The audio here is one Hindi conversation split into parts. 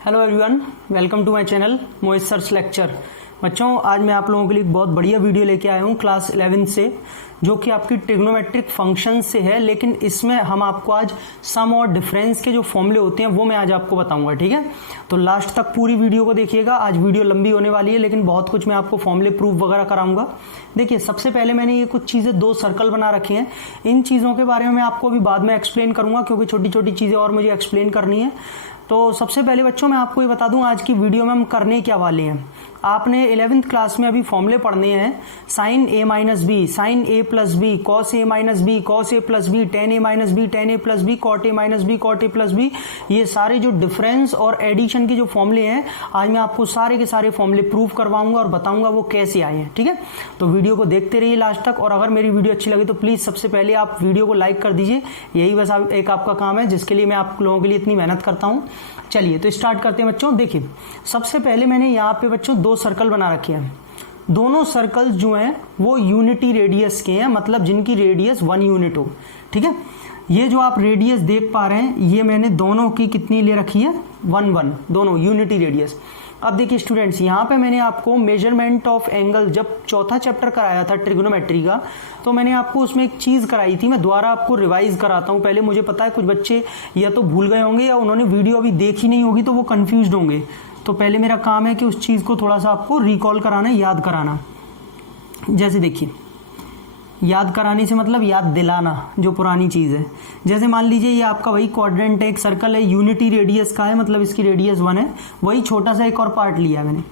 Hello everyone, welcome to my channel Mohit sir's lecture. बच्चों, आज मैं आप लोगों के लिए एक बहुत बढ़िया वीडियो लेके आया हूँ क्लास 11 से, जो कि आपकी ट्रिग्नोमेट्रिक फंक्शन से है। लेकिन इसमें हम आपको आज सम और डिफरेंस के जो फॉर्मूले होते हैं वो मैं आज आपको बताऊंगा, ठीक है। तो लास्ट तक पूरी वीडियो को देखिएगा। आज वीडियो लंबी होने वाली है, लेकिन बहुत कुछ मैं आपको फॉर्मूले प्रूफ वगैरह कराऊंगा। देखिए, सबसे पहले मैंने ये कुछ चीज़ें, 2 सर्कल बना रखे हैं। इन चीज़ों के बारे में मैं आपको अभी बाद में एक्सप्लेन करूंगा, क्योंकि छोटी छोटी चीज़ें और मुझे एक्सप्लेन करनी है। तो सबसे पहले बच्चों, मैं आपको ये बता दूं आज की वीडियो में हम करने क्या वाले हैं। आपने 11th क्लास में अभी फॉर्मूले पढ़ने हैं। Sine A minus B, sine A plus B, cos A minus B, cos A plus B, tan A minus B, tan A plus B, cot A minus B, cot A plus B. ये सारे जो डिफरेंस और एडिशन के जो फॉर्मूले हैं, आज मैं आपको सारे के सारे फॉर्मूले प्रूव करवाऊंगा और बताऊंगा वो कैसे आए हैं, ठीक है। तो वीडियो को देखते रहिए लास्ट तक। और अगर मेरी वीडियो अच्छी लगे तो प्लीज सबसे पहले आप वीडियो को लाइक कर दीजिए। यही बस एक आपका काम है, जिसके लिए मैं आप लोगों के लिए इतनी मेहनत करता हूँ। चलिए तो स्टार्ट करते हैं बच्चों। देखिए, सबसे पहले मैंने यहाँ पे बच्चों 2 सर्कल बना रखे हैं। दोनों सर्कल्स जो हैं वो यूनिटी रेडियस के हैं, मतलब जिनकी रेडियस 1 यूनिट हो, ठीक है। ये जो आप रेडियस देख पा रहे हैं, ये मैंने दोनों की कितनी ले रखी है, 1 1, दोनों यूनिटी रेडियस। अब देखिए स्टूडेंट्स, यहाँ पे मैंने आपको मेजरमेंट ऑफ एंगल, जब चौथा चैप्टर कराया था ट्रिग्नोमेट्री का, तो मैंने आपको उसमें एक चीज़ कराई थी। मैं दोबारा आपको रिवाइज कराता हूँ। पहले मुझे पता है कुछ बच्चे या तो भूल गए होंगे या उन्होंने वीडियो अभी देखी नहीं होगी, तो वो कंफ्यूज्ड होंगे। तो पहले मेरा काम है कि उस चीज़ को थोड़ा सा आपको रिकॉल कराना, याद कराना। जैसे देखिए, याद कराने से मतलब याद दिलाना, जो पुरानी चीज़ है। जैसे मान लीजिए ये आपका वही क्वाड्रेंट है, एक सर्कल है, यूनिटी रेडियस का है, मतलब इसकी रेडियस 1 है। वही छोटा सा एक और पार्ट लिया है मैंने।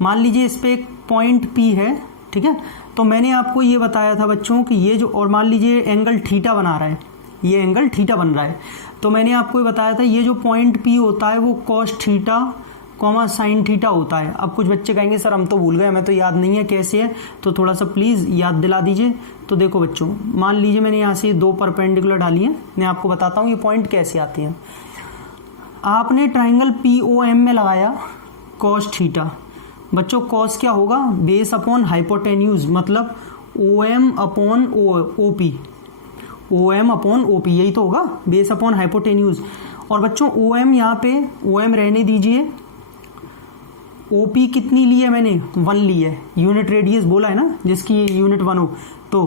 मान लीजिए इस पर एक पॉइंट P है, ठीक है। तो मैंने आपको ये बताया था बच्चों कि ये जो, और मान लीजिए एंगल थीटा बना रहा है, ये एंगल थीटा बन रहा है। तो मैंने आपको ये बताया था ये जो पॉइंट P होता है वो cos theta comma sine theta होता है। अब कुछ बच्चे कहेंगे सर हम तो भूल गए, हमें तो याद नहीं है कैसे है, तो थोड़ा सा प्लीज़ याद दिला दीजिए। तो देखो बच्चों, मान लीजिए मैंने यहाँ से 2 परपेंडिकुलर डाली हैं। मैं आपको बताता हूँ ये पॉइंट कैसे आते हैं। आपने ट्राइंगल POM में लगाया कॉस थीटा। बच्चों कॉस क्या होगा, बेस अपॉन हाइपोटेन्यूज, मतलब OM upon OP, OM upon OP, यही तो होगा, बेस अपॉन हाइपोटेन्यूज। और बच्चों OM यहाँ पे OM रहने दीजिए। OP कितनी ली है मैंने, 1 ली है। यूनिट रेडियस बोला है ना, जिसकी यूनिट 1 हो। तो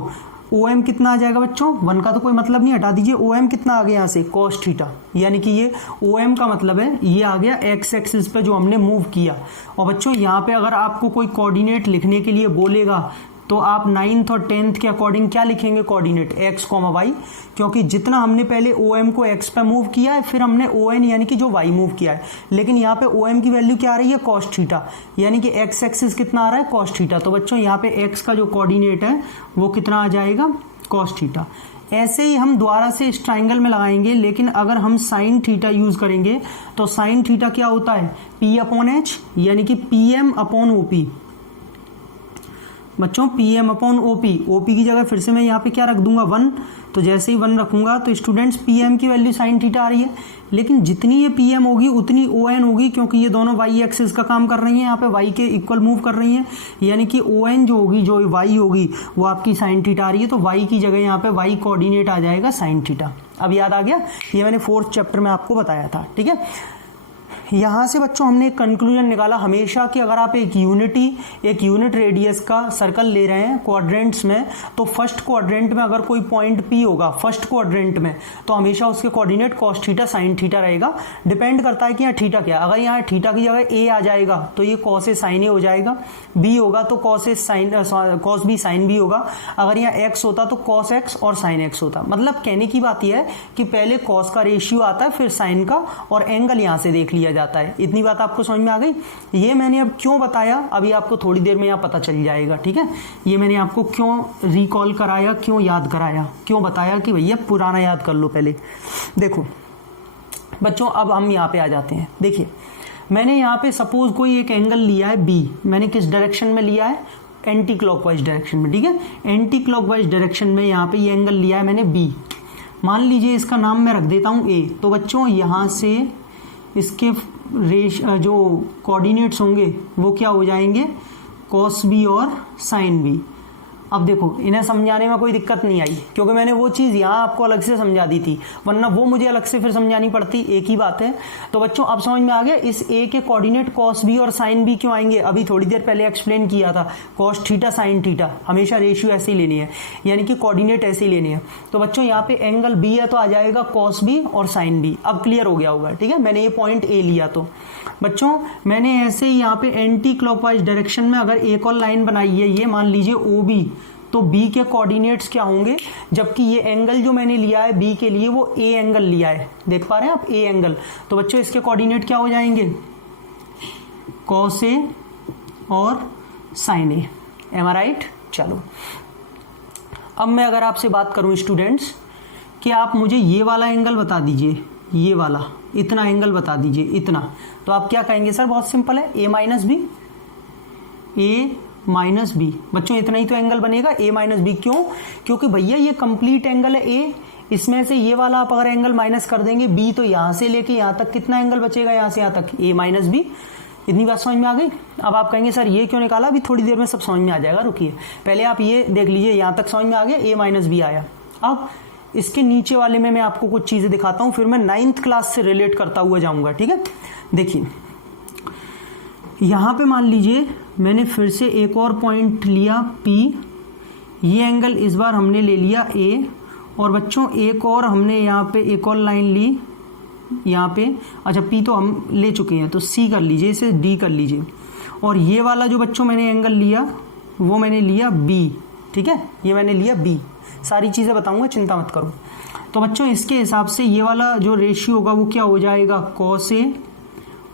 OM कितना आ जाएगा बच्चों, 1 का तो कोई मतलब नहीं, हटा दीजिए। OM कितना आ गया यहाँ से, कॉस थीटा। यानी कि ये OM का मतलब है ये आ गया एक्स एक्सिस पे जो हमने मूव किया। और बच्चों यहाँ पे अगर आपको कोई कोऑर्डिनेट लिखने के लिए बोलेगा, तो आप 9th और 10th के अकॉर्डिंग क्या लिखेंगे, कोऑर्डिनेट x, y, क्योंकि जितना हमने पहले OM को x पे मूव किया है, फिर हमने ON यानी कि जो y मूव किया है। लेकिन यहाँ पे OM की वैल्यू क्या आ रही है, cos थीटा, यानी कि x एक्सिस कितना आ रहा है, cos थीटा। तो बच्चों यहाँ पे x का जो कोऑर्डिनेट है वो कितना आ जाएगा, cos थीटा। ऐसे ही हम दोबारा से इस ट्राइंगल में लगाएंगे, लेकिन अगर हम साइन थीटा यूज करेंगे तो साइन थीटा क्या होता है, P अपॉन H, यानी कि PM अपॉन OP। बच्चों PM अपॉन OP की जगह फिर से मैं यहाँ पे क्या रख दूंगा, 1। तो जैसे ही 1 रखूंगा तो स्टूडेंट्स PM की वैल्यू साइन थीटा आ रही है। लेकिन जितनी ये PM होगी उतनी ON होगी, क्योंकि ये दोनों y एक्सिस का काम कर रही हैं, यहाँ पे y के इक्वल मूव कर रही हैं। यानी कि ON जो होगी, जो y होगी, वो आपकी साइन थीटा आ रही है। तो y की जगह यहाँ पे y कोऑर्डिनेट आ जाएगा साइन थीटा। अब याद आ गया, ये मैंने 4th चैप्टर में आपको बताया था, ठीक है। यहाँ से बच्चों हमने एक कंक्लूजन निकाला हमेशा कि अगर आप एक यूनिट रेडियस का सर्कल ले रहे हैं क्वाड्रेंट्स में, तो फर्स्ट क्वाड्रेंट में अगर कोई पॉइंट P होगा फर्स्ट क्वाड्रेंट में, तो हमेशा उसके coordinate cos theta sine theta रहेगा। डिपेंड करता है कि यहाँ थीटा क्या, अगर यहाँ थीटा की जगह A आ जाएगा तो ये कॉस ए साइन ए हो जाएगा, B होगा तो कॉस B साइन B होगा, अगर यहाँ X होता तो कॉस X और साइन X होता। मतलब कहने की बात यह है कि पहले कॉस का रेशियो आता है, फिर साइन का, और एंगल यहाँ से देख लिया जाता है। इतनी बात आपको समझ में आ गई। ये मैंने अब क्यों बताया, अभी आपको थोड़ी देर में यहाँ पता चल जाएगा, ठीक है। ये मैंने आपको क्यों रिकॉल कराया, क्यों याद कराया, क्यों बताया कि भैया पुराना याद कर लो पहले। देखो बच्चों, अब हम यहाँ पे आ जाते हैं। देखिए, मैंने यहाँ पे सपोज कोई एक एंगल लिया है B। मैंने किस डायरेक्शन में लिया है, एंटी क्लॉकवाइज डायरेक्शन में, ठीक है। एंटी क्लॉकवाइज डायरेक्शन में यहाँ पे ये एंगल लिया है मैंने B। मान लीजिए इसका नाम मैं रख देता हूँ A। तो बच्चों यहाँ से इसके जो कोऑर्डिनेट्स होंगे वो क्या हो जाएंगे, cos B और sin B। अब देखो इन्हें समझाने में कोई दिक्कत नहीं आई क्योंकि मैंने वो चीज़ यहाँ आपको अलग से समझा दी थी, वरना वो मुझे अलग से फिर समझानी पड़ती, एक ही बात है। तो बच्चों अब समझ में आ गया इस ए के कोऑर्डिनेट कॉस बी और साइन बी क्यों आएंगे। अभी थोड़ी देर पहले एक्सप्लेन किया था, कॉस थीटा साइन थीटा, हमेशा रेशियो ऐसे ही लेनी है, यानी कि कोऑर्डिनेट ऐसे ही लेनी है। तो बच्चों यहाँ पे एंगल बी है तो आ जाएगा कॉस बी और साइन बी। अब क्लियर हो गया होगा, ठीक है। मैंने ये पॉइंट ए लिया, तो बच्चों मैंने ऐसे ही यहाँ पे एंटी क्लॉकवाइज डायरेक्शन में अगर एक और लाइन बनाई है, ये मान लीजिए ओ बी, तो B के कोऑर्डिनेट्स क्या होंगे, जबकि ये एंगल जो मैंने लिया है B के लिए वो A एंगल लिया है, देख पा रहे हैं आप, A एंगल। तो बच्चों इसके कोऑर्डिनेट क्या हो जाएंगे, cos A और sin A, am I right. चलो अब मैं अगर आपसे बात करूं स्टूडेंट्स कि आप मुझे ये वाला एंगल बता दीजिए, ये वाला इतना एंगल बता दीजिए, इतना, तो आप क्या कहेंगे सर, बहुत सिंपल है, A minus B, A minus B. बच्चों इतना ही तो एंगल बनेगा, A माइनस बी। क्यों, क्योंकि भैया ये कंप्लीट एंगल है A, इसमें से ये वाला आप अगर एंगल माइनस कर देंगे B, तो यहां से लेके यहां तक कितना एंगल बचेगा, यहां से यहां तक A माइनस बी। इतनी बात समझ में आ गई। अब आप कहेंगे सर ये क्यों निकाला, अभी थोड़ी देर में सब समझ में आ जाएगा, रुकिए पहले आप ये देख लीजिए, यहां तक समझ में आ गया, A माइनस बी आया। अब इसके नीचे वाले में मैं आपको कुछ चीजें दिखाता हूं, फिर मैं 9th क्लास से रिलेट करता हुआ जाऊंगा, ठीक है। देखिए यहां पे मान लीजिए मैंने फिर से एक और पॉइंट लिया P, ये एंगल इस बार हमने ले लिया A, और बच्चों एक और हमने यहाँ पे एक और लाइन ली यहाँ पे, अच्छा P तो हम ले चुके हैं तो C कर लीजिए, इसे D कर लीजिए, और ये वाला जो बच्चों मैंने एंगल लिया वो मैंने लिया B, ठीक है, ये मैंने लिया B। सारी चीज़ें बताऊंगा, चिंता मत करो। तो बच्चों इसके हिसाब से ये वाला जो रेशियो होगा वो क्या हो जाएगा, cos A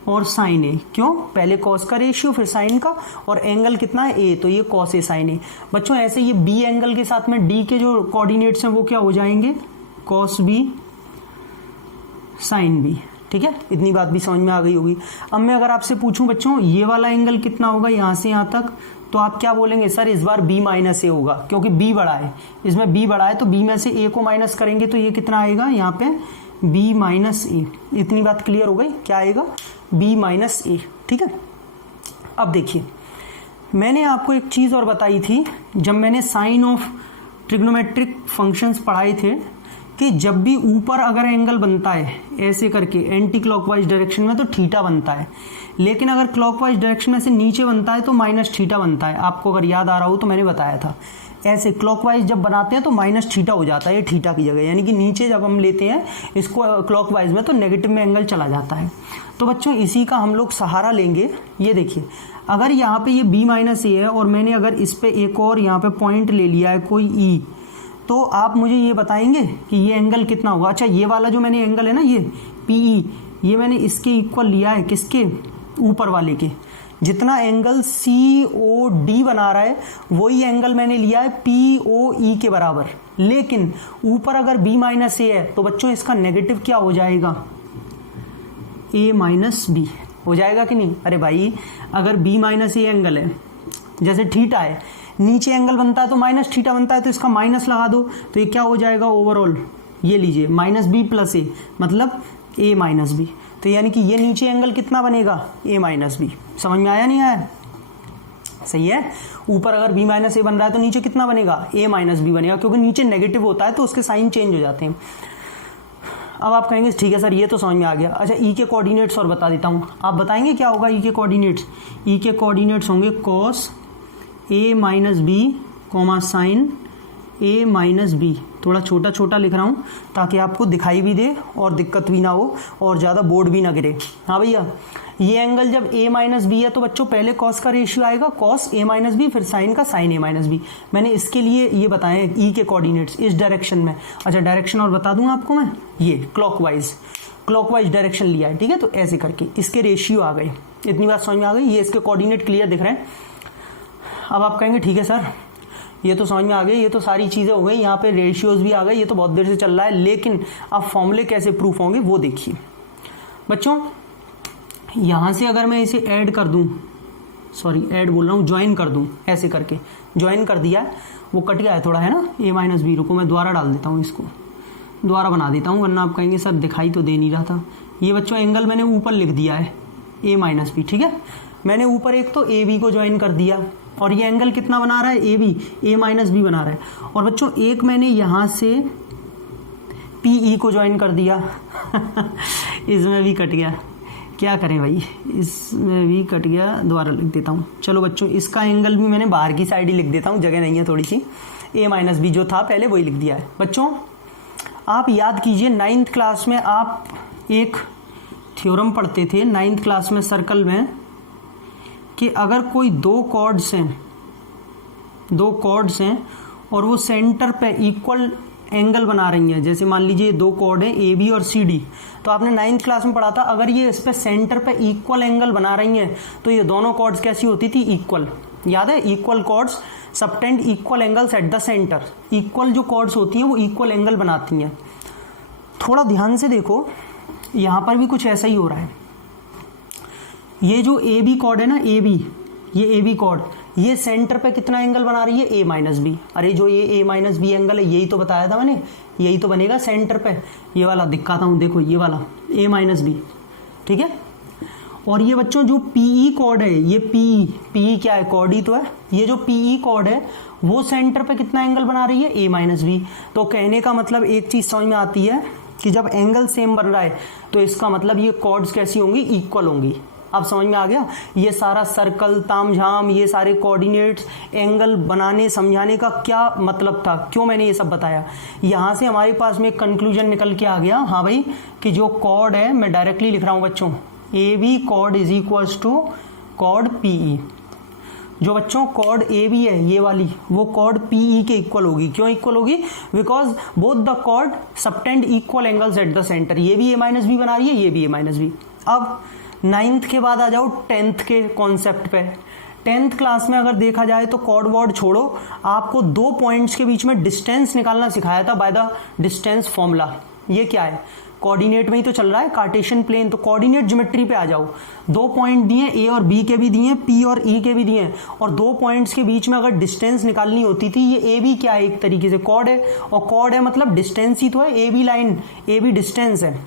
और साइन ए। क्यों, पहले कॉस का रेशियो फिर साइन का, और एंगल कितना है ए, तो ये कॉस ए साइन ए। बच्चों ऐसे ये बी एंगल के साथ में डी के जो कोऑर्डिनेट्स हैं वो क्या हो जाएंगे, कॉस बी साइन बी, ठीक है। इतनी बात भी समझ में आ गई होगी। अब मैं अगर आपसे पूछूं बच्चों ये वाला एंगल कितना होगा यहां से यहां तक, तो आप क्या बोलेंगे, सर इस बार b माइनस ए होगा, क्योंकि b बड़ा है, इसमें b बड़ा है, तो b में से a को माइनस करेंगे तो ये कितना आएगा यहाँ पे b माइनस ए। इतनी बात क्लियर हो गई, क्या आएगा, b माइनस ए, ठीक है। अब देखिए मैंने आपको एक चीज़ और बताई थी जब मैंने साइन ऑफ ट्रिग्नोमेट्रिक फंक्शंस पढ़ाए थे, कि जब भी ऊपर अगर एंगल बनता है ऐसे करके एंटी क्लॉकवाइज डायरेक्शन में तो थीटा बनता है, लेकिन अगर क्लॉकवाइज डायरेक्शन में से नीचे बनता है तो माइनस थीटा बनता है। आपको अगर याद आ रहा हो तो मैंने बताया था, ऐसे क्लॉकवाइज जब बनाते हैं तो माइनस थीटा हो जाता है, ये थीटा की जगह, यानी कि नीचे जब हम लेते हैं इसको क्लॉकवाइज में तो नेगेटिव में एंगल चला जाता है। तो बच्चों इसी का हम लोग सहारा लेंगे। ये देखिए अगर यहाँ पे ये b माइनस ए है और मैंने अगर इस पे एक और यहाँ पे पॉइंट ले लिया है कोई e, तो आप मुझे ये बताएंगे कि ये एंगल कितना होगा। अच्छा ये वाला जो मैंने एंगल है ना ये PE, ये मैंने इसके इक्वल लिया है, किसके, ऊपर वाले के। जितना एंगल COD बना रहा है वही एंगल मैंने लिया है POE के बराबर, लेकिन ऊपर अगर b माइनस ए है तो बच्चों इसका नेगेटिव क्या हो जाएगा, a माइनस बी हो जाएगा कि नहीं। अरे भाई अगर b माइनस ए एंगल है, जैसे थीटा है, नीचे एंगल बनता है तो माइनस थीटा बनता है, तो इसका माइनस लगा दो तो ये क्या हो जाएगा ओवरऑल, ये लीजिए माइनस बी प्लस ए, मतलब a माइनस बी। तो यानी कि ये नीचे एंगल कितना बनेगा, a माइनस बी। समझ में आया नहीं आया, सही है। ऊपर अगर b माइनस ए बन रहा है तो नीचे कितना बनेगा, a माइनस बी बनेगा, क्योंकि नीचे नेगेटिव होता है तो उसके साइन चेंज हो जाते हैं। अब आप कहेंगे ठीक है सर ये तो समझ में आ गया। अच्छा ई के कोऑर्डिनेट्स और बता देता हूँ, आप बताएंगे क्या होगा ई के कोऑर्डिनेट्स। ई के कोऑर्डिनेट्स होंगे cos a minus B comma sine a minus B. थोड़ा छोटा छोटा लिख रहा हूँ ताकि आपको दिखाई भी दे और दिक्कत भी ना हो और ज़्यादा बोर्ड भी ना गिरे। हाँ भैया ये एंगल जब a माइनस बी है तो बच्चों पहले कॉस का रेशियो आएगा कॉस a माइनस बी, फिर साइन का साइन a माइनस बी। मैंने इसके लिए ये बताए ई के कोऑर्डिनेट्स इस डायरेक्शन में। अच्छा डायरेक्शन और बता दूँ आपको मैं, ये क्लॉकवाइज डायरेक्शन लिया है, ठीक है। तो ऐसे करके इसके रेशियो आ गए, इतनी बात समझ में आ गई। ये इसके कोऑर्डिनेट क्लियर दिख रहे हैं। अब आप कहेंगे ठीक है सर ये तो समझ में आ गई, ये तो सारी चीज़ें हो गई, यहाँ पे रेशियोज भी आ गए, ये तो बहुत देर से चल रहा है, लेकिन अब फॉर्मूले कैसे प्रूफ होंगे वो देखिए। बच्चों यहाँ से अगर मैं इसे ऐड कर दूँ, सॉरी ऐड बोल रहा हूँ, ज्वाइन कर दूँ, ऐसे करके ज्वाइन कर दिया, वो कट गया है थोड़ा, है ना, a माइनस बी। रुको मैं दोबारा डाल देता हूँ, इसको दोबारा बना देता हूँ, वरना आप कहेंगे सर दिखाई तो दे नहीं रहा था। ये बच्चों एंगल मैंने ऊपर लिख दिया है a माइनस बी, ठीक है। मैंने ऊपर एक तो ए बी को ज्वाइन कर दिया, और ये एंगल कितना बना रहा है, A B, A minus B बना रहा है। और बच्चों एक मैंने यहाँ से पी ई को ज्वाइन कर दिया इसमें भी कट गया, क्या करें भाई, इसमें भी कट गया, दोबारा लिख देता हूँ। चलो बच्चों इसका एंगल भी मैंने बाहर की साइड ही लिख देता हूँ, जगह नहीं है थोड़ी सी, ए माइनस बी जो था पहले वही लिख दिया है। बच्चों आप याद कीजिए 9th क्लास में आप एक थ्योरम पढ़ते थे 9th क्लास में सर्कल में, कि अगर कोई दो कॉर्ड्स हैं और वो सेंटर पे इक्वल एंगल बना रही हैं, जैसे मान लीजिए दो कॉर्ड हैं ए बी और सी डी, तो आपने 9th क्लास में पढ़ा था अगर ये इस पे सेंटर पे इक्वल एंगल बना रही हैं तो ये दोनों कॉर्ड्स कैसी होती थी, इक्वल। याद है, equal chords subtend equal angles at the centre. Equal जो कॉर्ड्स होती हैं वो इक्वल एंगल बनाती हैं। थोड़ा ध्यान से देखो, यहाँ पर भी कुछ ऐसा ही हो रहा है। ये जो ए बी कॉर्ड है ना, ए बी, ये ए बी कॉर्ड, ये सेंटर पे कितना एंगल बना रही है, ए माइनस बी। अरे जो ये ए माइनस बी एंगल है यही तो बताया था मैंने, यही तो बनेगा सेंटर पे। ये वाला दिखाता हूँ, देखो ये वाला ए माइनस बी, ठीक है। और ये बच्चों जो पीई कॉर्ड है, ये पीई क्या है, कॉर्ड ही तो है। ये जो पीई कॉर्ड है वो सेंटर पे कितना एंगल बना रही है, ए माइनस बी। तो कहने का मतलब एक चीज समझ में आती है कि जब एंगल सेम बन रहा है तो इसका मतलब ये कॉर्ड्स कैसी होंगी, इक्वल होंगी। अब समझ में आ गया, ये सारा सर्कल तामझाम, ये सारे कोऑर्डिनेट्स, एंगल बनाने समझाने का क्या मतलब था, क्यों मैंने ये सब बताया। यहाँ से हमारे पास में एक कंक्लूजन निकल के आ गया, हाँ भाई, कि जो कॉर्ड है, मैं डायरेक्टली लिख रहा हूँ बच्चों, A B chord is equals to chord PE. जो बच्चों कॉर्ड ए बी है ये वाली, वो कॉर्ड पीई के इक्वल होगी। क्यों इक्वल होगी, because both the chord subtend equal angles at the centre. ये भी ए माइनस बी बना रही है, ये भी ए माइनस बी। अब 9th के बाद आ जाओ 10th के कॉन्सेप्ट पे। 10th क्लास में अगर देखा जाए तो कॉर्ड वॉर्ड छोड़ो, आपको दो पॉइंट्स के बीच में डिस्टेंस निकालना सिखाया था बाय द डिस्टेंस फॉर्मूला। ये क्या है, कोऑर्डिनेट में ही तो चल रहा है, कार्टेशियन प्लेन। तो कोऑर्डिनेट ज्योमेट्री पे आ जाओ, दो पॉइंट दिए, ए और बी के भी दिए, पी और ई के भी दिए, और दो पॉइंट्स के बीच में अगर डिस्टेंस निकालनी होती थी, ये ए बी क्या है, एक तरीके से कॉर्ड है, और कॉर्ड है मतलब डिस्टेंस ही तो है, A B line, A B distance है।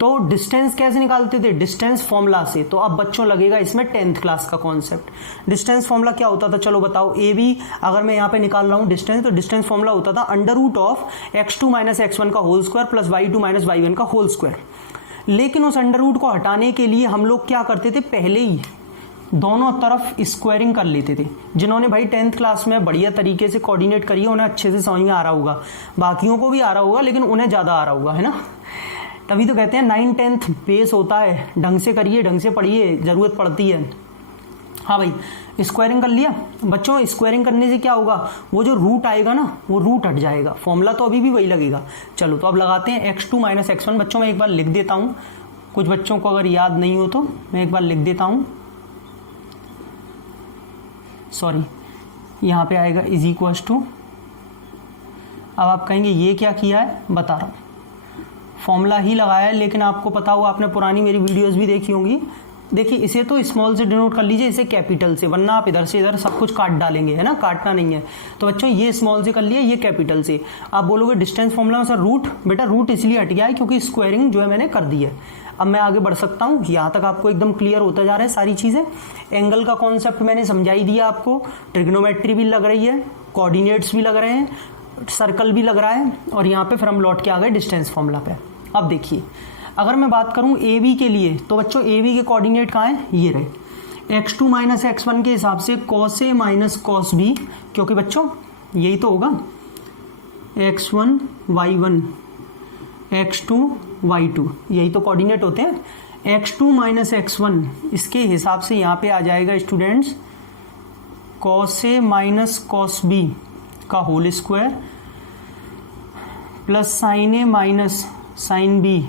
तो डिस्टेंस कैसे निकालते थे, डिस्टेंस फॉर्मूला से। तो अब बच्चों लगेगा इसमें 10th क्लास का कॉन्सेप्ट। डिस्टेंस फॉर्मूला क्या होता था, चलो बताओ। ए बी अगर मैं यहाँ पे निकाल रहा हूँ डिस्टेंस, तो डिस्टेंस फॉर्मूला होता था under root of x2 minus x1 का whole square plus y2 minus y1 का होल स्क्वायर। लेकिन उस अंडर रूट को हटाने के लिए हम लोग क्या करते थे, पहले ही दोनों तरफ स्क्वायरिंग कर लेते थे। जिन्होंने भाई 10th क्लास में बढ़िया तरीके से कोऑर्डिनेट करी है उन्हें अच्छे से समझ में आ रहा होगा, बाकियों को भी आ रहा होगा लेकिन उन्हें ज़्यादा आ रहा होगा, है ना। तभी तो कहते हैं 9th 10th बेस होता है, ढंग से करिए, ढंग से पढ़िए, जरूरत पड़ती है। हाँ भाई, स्क्वायरिंग कर लिया बच्चों। स्क्वायरिंग करने से क्या होगा, वो जो रूट आएगा ना, वो रूट हट जाएगा, फॉर्मूला तो अभी भी वही लगेगा। चलो तो अब लगाते हैं x2 माइनस x1। बच्चों मैं एक बार लिख देता हूँ, कुछ बच्चों को अगर याद नहीं हो तो मैं एक बार लिख देता हूँ, सॉरी, यहाँ पे आएगा इज इक्वल्स टू। अब आप कहेंगे ये क्या किया है, बता रहा हूँ, फॉर्मूला ही लगाया है, लेकिन आपको पता होगा, आपने पुरानी मेरी वीडियोस भी देखी होंगी। देखिए इसे तो स्मॉल से डिनोट कर लीजिए, इसे कैपिटल से, वरना आप इधर से इधर सब कुछ काट डालेंगे, है ना, काटना नहीं है। तो बच्चों ये स्मॉल से कर लिया, ये कैपिटल से। आप बोलोगे डिस्टेंस फॉर्मूला में सर रूट, बेटा रूट इसलिए हट गया है क्योंकि स्क्वायरिंग जो है मैंने कर दी है। अब मैं आगे बढ़ सकता हूँ, यहाँ तक आपको एकदम क्लियर होता जा रहा है सारी चीज़ें। एंगल का कॉन्सेप्ट मैंने समझाई दिया आपको, ट्रिग्नोमेट्री भी लग रही है, कोऑर्डिनेट्स भी लग रहे हैं, सर्कल भी लग रहा है, और यहाँ पे फिर हम लौट के आ गए डिस्टेंस फॉर्मूला पे। अब देखिए अगर मैं बात करूं ए बी के लिए, तो बच्चों ए बी के कोऑर्डिनेट कहाँ हैं, ये रहे। x2 माइनस x1 के हिसाब से cos a minus cos b, क्योंकि बच्चों यही तो होगा, x1 y1 x2 y2, यही तो कोऑर्डिनेट होते हैं। x2 माइनस x1 इसके हिसाब से यहाँ पे आ जाएगा students cos a minus cos b का whole square plus sin a minus sin b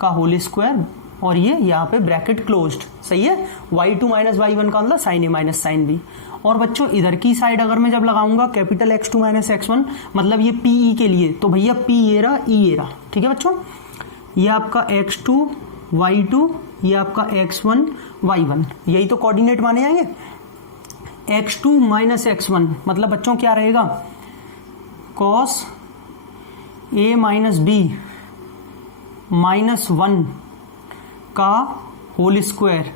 का होल स्क्वायर, और ये यहाँ पे ब्रैकेट क्लोज्ड, सही है। y2 माइनस y1 का मतलब sin a minus sin b। और बच्चों इधर की साइड अगर मैं जब लगाऊंगा कैपिटल x2 माइनस x1, मतलब ये pe के लिए, तो भैया p ये रहा, e ये रहा, ठीक है बच्चों। ये आपका x2 y2, ये आपका x1 y1, यही तो कोऑर्डिनेट माने जाएंगे। x2 माइनस x1 मतलब बच्चों क्या रहेगा, cos a minus b minus 1 का होल स्क्वायर।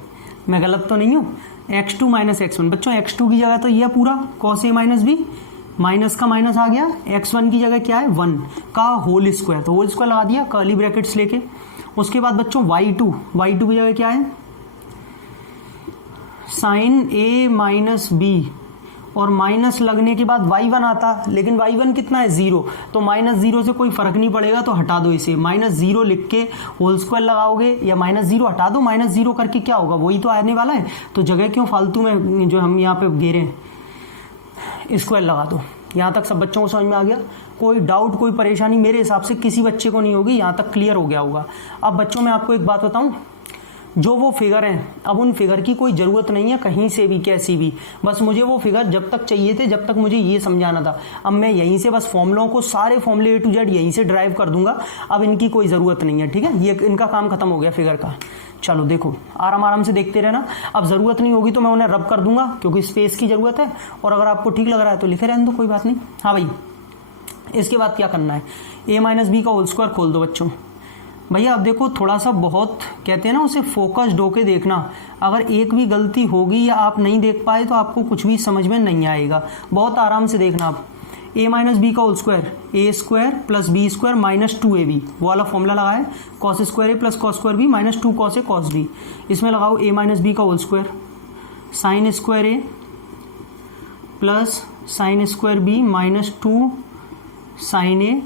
मैं गलत तो नहीं हूँ, x2 माइनस x1। बच्चों x2 की जगह तो ये पूरा cos a माइनस बी, माइनस का माइनस आ गया, x1 की जगह क्या है 1 का होल स्क्वायर, तो होल स्क्वायर लगा दिया कर्ली ब्रैकेट्स लेके। उसके बाद बच्चों y2 की जगह क्या है साइन a माइनस बी, और माइनस लगने के बाद y1 आता, लेकिन y1 कितना है 0, तो माइनस 0 से कोई फर्क नहीं पड़ेगा, तो हटा दो इसे, माइनस 0 लिख के होल स्क्वायर लगाओगे या माइनस 0 हटा दो, माइनस 0 करके क्या होगा वही तो आने वाला है, तो जगह क्यों फालतू में जो हम यहाँ पे घेरे हैं, स्क्वायर लगा दो। यहाँ तक सब बच्चों को समझ में आ गया? कोई डाउट कोई परेशानी मेरे हिसाब से किसी बच्चे को नहीं होगी, यहाँ तक क्लियर हो गया होगा। अब बच्चों मैं आपको एक बात बताऊँ, जो वो फिगर हैं अब उन फिगर की कोई ज़रूरत नहीं है कहीं से भी कैसी भी, बस मुझे वो फिगर जब तक चाहिए थे जब तक मुझे ये समझाना था। अब मैं यहीं से बस फॉर्मूलों को सारे फॉर्मूले A to Z यहीं से ड्राइव कर दूंगा, अब इनकी कोई ज़रूरत नहीं है, ठीक है, ये इनका काम खत्म हो गया फिगर का। चलो देखो आराम से देखते रहना, अब ज़रूरत नहीं होगी तो मैं उन्हें रब कर दूंगा क्योंकि स्पेस की ज़रूरत है, और अगर आपको ठीक लग रहा है तो लिखे रहने दो, कोई बात नहीं। हाँ भाई, इसके बाद क्या करना है, a माइनस बी का होल स्क्वायर खोल दो बच्चों। भैया अब देखो थोड़ा सा बहुत कहते हैं ना उसे फोकस्ड होके देखना, अगर एक भी गलती होगी या आप नहीं देख पाए तो आपको कुछ भी समझ में नहीं आएगा, बहुत आराम से देखना आप। a माइनस बी का whole square A square plus B square minus 2ab, वो वाला फॉर्मूला लगाए, cos square A plus cos square B minus 2 cos A cos B, इसमें लगाओ a माइनस बी का whole square sine square A plus sine square B minus 2 sine A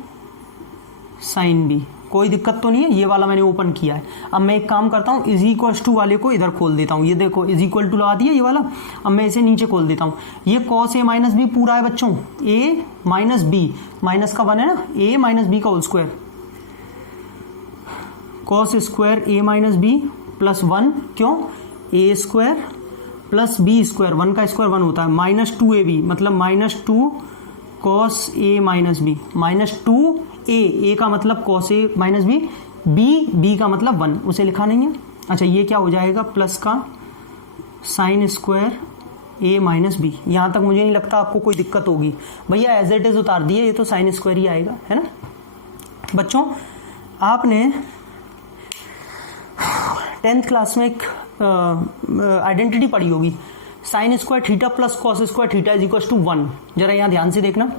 sine B. कोई दिक्कत तो नहीं है, ये वाला मैंने ओपन किया है। अब मैं एक काम करता हूँ, इज इक्वल टू वाले को इधर खोल देता हूँ, ये देखो इज इक्वल टू लगा दिया ये वाला, अब मैं इसे नीचे खोल देता हूँ। ये कॉस ए माइनस बी पूरा है बच्चों, ए माइनस बी, माइनस का 1 है ना, ए माइनस बी का whole square cos square A minus B plus 1, क्यों ए स्क्वायर प्लस बी स्क्वायर, 1 का स्क्वायर 1 होता है, माइनस 2ab मतलब माइनस 2 कॉस ए माइनस बी, माइनस 2 ए का मतलब cos A minus B, B का मतलब 1, उसे लिखा नहीं है। अच्छा ये क्या हो जाएगा प्लस का sign square A minus B, यहाँ तक मुझे नहीं लगता आपको कोई दिक्कत होगी। भैया एज इट इज उतार दिए, ये तो साइन स्क्वायर ही आएगा, है ना बच्चों। आपने 10th क्लास में एक आइडेंटिटी पढ़ी होगी, sine square theta plus cos square theta is equal to 1। जरा यहाँ ध्यान से देखना,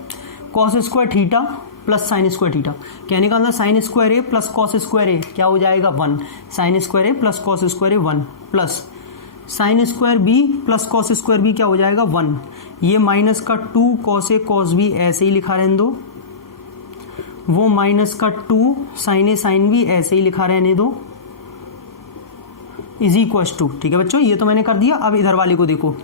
cos square theta plus sine square theta, कहने का मतलब sine square A plus cos square A क्या हो जाएगा 1, sine square A plus cos square A 1, plus sine square B plus cos square B क्या हो जाएगा 1, ये माइनस का 2 कॉस ए कॉस बी ऐसे ही लिखा रहने दो, वो माइनस का 2 साइन ए साइन बी ऐसे ही लिखा रहने दो, इज इक्वल टू, ठीक है बच्चों ये तो मैंने कर दिया। अब इधर वाले को देखो,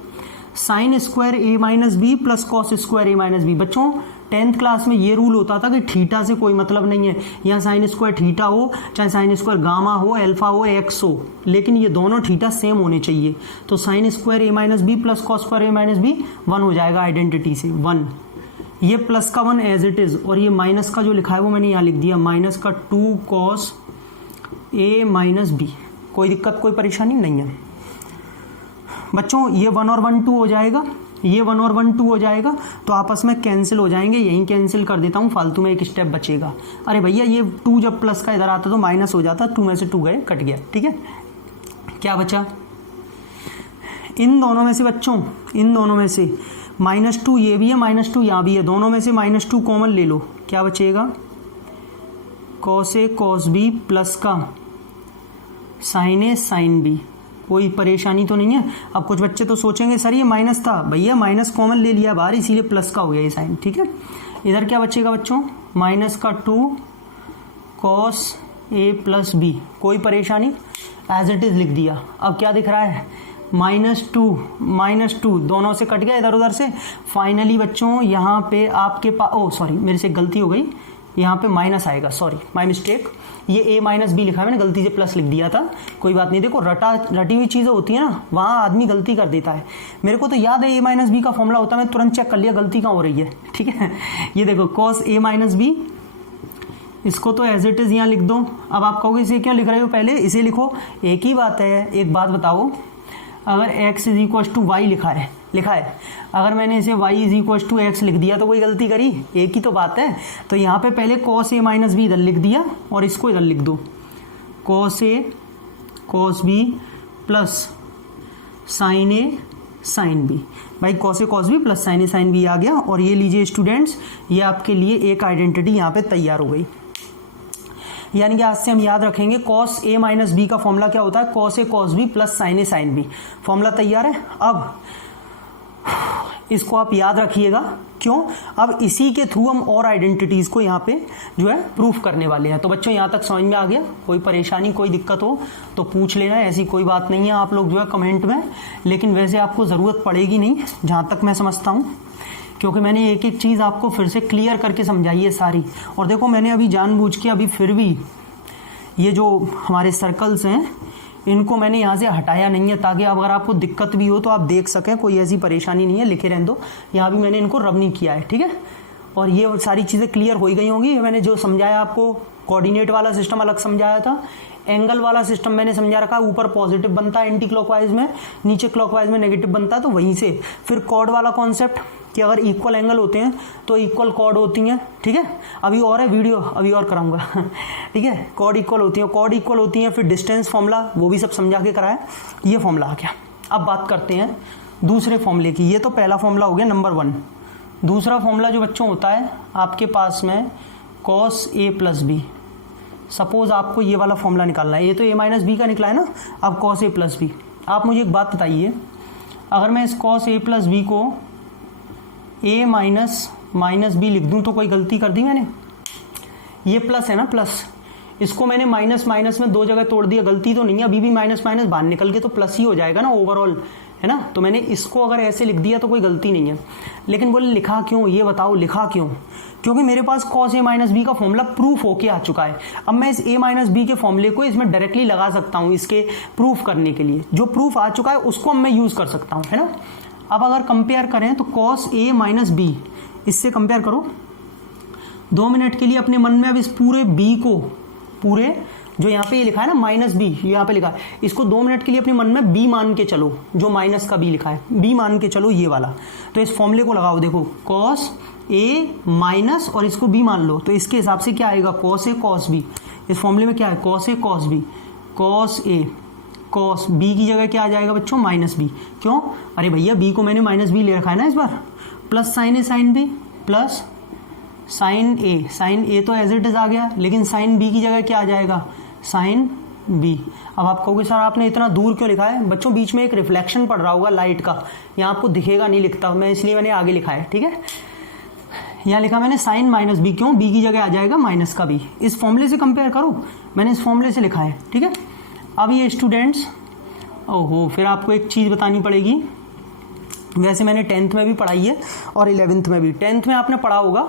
sine square A minus B plus cos square A minus B. बच्चों 10th क्लास में ये रूल होता था कि थीटा से कोई मतलब नहीं है, यहाँ साइन स्क्वायर थीटा हो चाहे साइन स्क्वायर गामा हो अल्फा हो एक्स हो, लेकिन ये दोनों थीटा सेम होने चाहिए। तो sine square A minus B plus cos square A minus B 1 हो जाएगा आइडेंटिटी से 1, ये प्लस का 1 एज इट इज, और ये माइनस का जो लिखा है वो मैंने यहाँ लिख दिया, माइनस का 2 कॉस ए माइनस बी। कोई दिक्कत कोई परेशानी नहीं है बच्चों। ये 1 और 1 2 हो जाएगा, ये 1 और 1 2 हो जाएगा, तो आपस में कैंसिल हो जाएंगे, यहीं कैंसिल कर देता हूँ, फालतू में एक स्टेप बचेगा। अरे भैया ये 2 जब प्लस का इधर आता तो माइनस हो जाता, 2 में से 2 गए कट गया, ठीक है। क्या बचा इन दोनों में से बच्चों, इन दोनों में से -2 ये भी है -2 यहाँ भी है, दोनों में से -2 कॉमन ले लो, क्या बचेगा cos A cos B plus का साइन ए साइन बी। कोई परेशानी तो नहीं है। अब कुछ बच्चे तो सोचेंगे सर ये माइनस था, भैया माइनस कॉमन ले लिया बाहर इसीलिए प्लस का हो गया ये साइन, ठीक है। इधर क्या बचेगा बच्चों माइनस का 2 कॉस ए प्लस बी, कोई परेशानी एज इट इज लिख दिया। अब क्या दिख रहा है -2 दोनों से कट गया इधर उधर से। फाइनली बच्चों यहाँ पे आपके पास ओ सॉरी मेरे से गलती हो गई, यहाँ पे माइनस आएगा, सॉरी माई मिस्टेक, ये a माइनस बी लिखा है मैंने, गलती से प्लस लिख दिया था, कोई बात नहीं। देखो रटी हुई चीज़ें होती है ना, वहाँ आदमी गलती कर देता है। मेरे को तो याद है a माइनस बी का फॉर्मूला होता है, मैं तुरंत चेक कर लिया गलती कहाँ हो रही है, ठीक है। ये देखो कॉस a माइनस बी, इसको तो एज इट इज़ यहाँ लिख दो। अब आप कहोगे इसे क्यों लिख रहे हो, पहले इसे लिखो, एक ही बात है। एक बात बताओ, अगर x is equal to Y लिखा है, अगर मैंने इसे y is equal to X लिख दिया तो कोई गलती करी, एक ही तो बात है। तो यहाँ पे पहले cos a माइनस बी इधर लिख दिया और इसको इधर लिख दो, cos a cos b plus sine A sine B. भाई cos A cos B plus sine A sine B आ गया। और ये लीजिए स्टूडेंट्स, ये आपके लिए एक आइडेंटिटी यहाँ पे तैयार हो गई। यानी कि आज से हम याद रखेंगे कॉस ए माइनस बी का फॉर्मूला क्या होता है, cos A cos B plus sine A sine B. Formula तैयार है। अब इसको आप याद रखिएगा, क्यों, अब इसी के थ्रू हम और आइडेंटिटीज को यहाँ पे जो है प्रूफ करने वाले हैं। तो बच्चों यहाँ तक समझ में आ गया? कोई परेशानी कोई दिक्कत हो तो पूछ लेना, ऐसी कोई बात नहीं है आप लोग जो है कमेंट में, लेकिन वैसे आपको ज़रूरत पड़ेगी नहीं जहाँ तक मैं समझता हूँ, क्योंकि मैंने एक एक चीज़ आपको फिर से क्लियर करके समझाई है सारी। और देखो मैंने अभी जानबूझ के अभी फिर भी ये जो हमारे सर्कल्स हैं इनको मैंने यहाँ से हटाया नहीं है, ताकि अगर आपको दिक्कत भी हो तो आप देख सकें, कोई ऐसी परेशानी नहीं है, लिखे रहने दो। यहाँ भी मैंने इनको रब नहीं किया है, ठीक है। और ये सारी चीज़ें क्लियर हो गई होंगी। मैंने जो समझाया आपको, कोऑर्डिनेट वाला सिस्टम अलग समझाया था, एंगल वाला सिस्टम मैंने समझा रखा, ऊपर पॉजिटिव बनता है एंटी क्लॉकवाइज में, नीचे क्लॉकवाइज में नेगेटिव बनता है। तो वहीं से फिर कॉर्ड वाला कॉन्सेप्ट कि अगर इक्वल एंगल होते हैं तो इक्वल कॉर्ड होती हैं, ठीक है। अभी और है वीडियो, अभी और कराऊंगा ठीक है। कॉर्ड इक्वल होती हैं, कॉर्ड इक्वल होती हैं, फिर डिस्टेंस फॉर्मूला वो भी सब समझा के कराया। ये फॉर्मूला आ गया। अब बात करते हैं दूसरे फॉर्मूले की। ये तो पहला फॉर्मूला हो गया नंबर 1। दूसरा फॉर्मूला जो बच्चों होता है आपके पास में cos A plus B. Suppose आपको ये वाला फॉर्मूला निकालना है, ये तो ए माइनस बी का निकला है ना, अब कॉस ए प्लस बी। आप मुझे एक बात बताइए, अगर मैं इस कॉस ए प्लस बी को ए माइनस माइनस बी लिख दूं तो कोई गलती कर दी मैंने? ये प्लस है ना, प्लस, इसको मैंने माइनस माइनस में 2 जगह तोड़ दिया, गलती तो नहीं है। अभी भी माइनस माइनस बाहर निकल के तो प्लस ही हो जाएगा ना ओवरऑल, है ना। तो मैंने इसको अगर ऐसे लिख दिया तो कोई गलती नहीं है। लेकिन बोले लिखा क्यों, ये बताओ लिखा क्यों? क्योंकि मेरे पास कॉस ए माइनस बी का फॉर्मूला प्रूफ होके आ चुका है। अब मैं इस ए माइनस बी के फॉर्मूले को इसमें डायरेक्टली लगा सकता हूँ, इसके प्रूफ करने के लिए। जो प्रूफ आ चुका है उसको अब मैं यूज कर सकता हूँ, है ना। अब अगर कंपेयर करें तो कॉस ए माइनस बी, इससे कंपेयर करो 2 मिनट के लिए अपने मन में। अब इस पूरे बी को, पूरे जो यहाँ पे ये लिखा है ना माइनस बी, यहाँ पे लिखा है, इसको 2 मिनट के लिए अपने मन में बी मान के चलो, जो माइनस का बी लिखा है बी मान के चलो, ये वाला। तो इस फॉर्मूले को लगाओ, देखो कॉस ए माइनस और इसको बी मान लो, तो इसके हिसाब से क्या आएगा, कॉस ए कॉस बी। इस फॉर्मूले में क्या है, cos A cos B, cos A cos B की जगह क्या आ जाएगा बच्चों, माइनस बी। क्यों, अरे भैया बी को मैंने माइनस बी ले रखा है ना इस बार, plus sine A sine B plus sine ए तो एज इट इज आ गया, लेकिन साइन बी की जगह क्या आ जाएगा, साइन बी। अब आप कहोगे सर आपने इतना दूर क्यों लिखा है? बच्चों बीच में एक रिफ्लेक्शन पड़ रहा होगा लाइट का, यहाँ आपको दिखेगा नहीं लिखता मैं, इसलिए मैंने आगे लिखा है, ठीक है। यहाँ लिखा मैंने साइन माइनस बी, क्यों, बी की जगह आ जाएगा माइनस का बी। इस फॉर्मूले से कंपेयर करो, मैंने इस फॉर्मूले से लिखा है, ठीक है। अब ये स्टूडेंट्स, ओहो, फिर आपको एक चीज़ बतानी पड़ेगी। वैसे मैंने 10th में भी पढ़ाई है और 11th में भी। 10th में आपने पढ़ा होगा